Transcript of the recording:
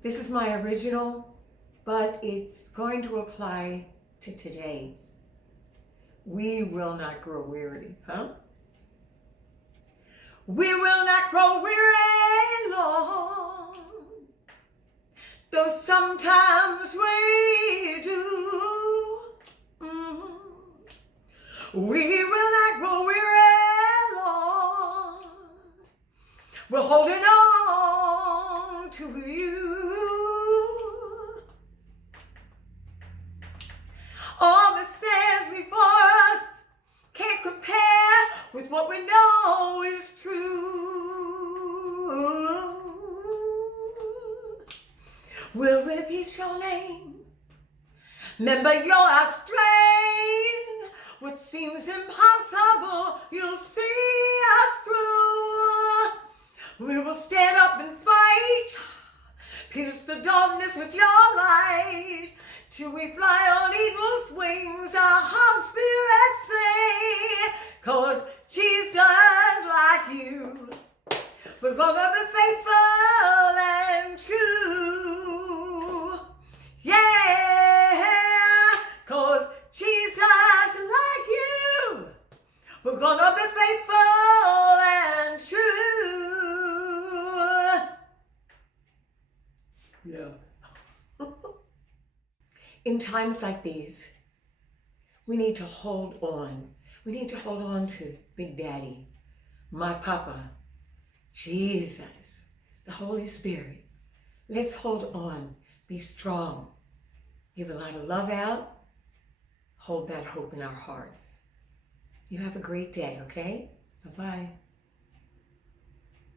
This is my original, but it's going to apply to today. We will not grow weary, huh? We will not grow weary, Lord, though sometimes we do. We will not grow weary, Lord. We're holding on to you. All that stands before us can't compare with what we know is true. We'll repeat your name. Remember, you're our strength. What seems impossible, you'll see us through. We will stand up and fight, pierce the darkness with your light, till we fly on eagle's wings, our heart spirits sing. 'Cause Jesus, like you, we're gonna be faithful and true. Yeah, 'cause Jesus, like you, we're gonna be faithful and true. Yeah. In times like these, we need to hold on. We need to hold on to Big Daddy, my Papa, Jesus, the Holy Spirit. Let's hold on. Be strong. Give a lot of love out. Hold that hope in our hearts. You have a great day, okay? Bye-bye.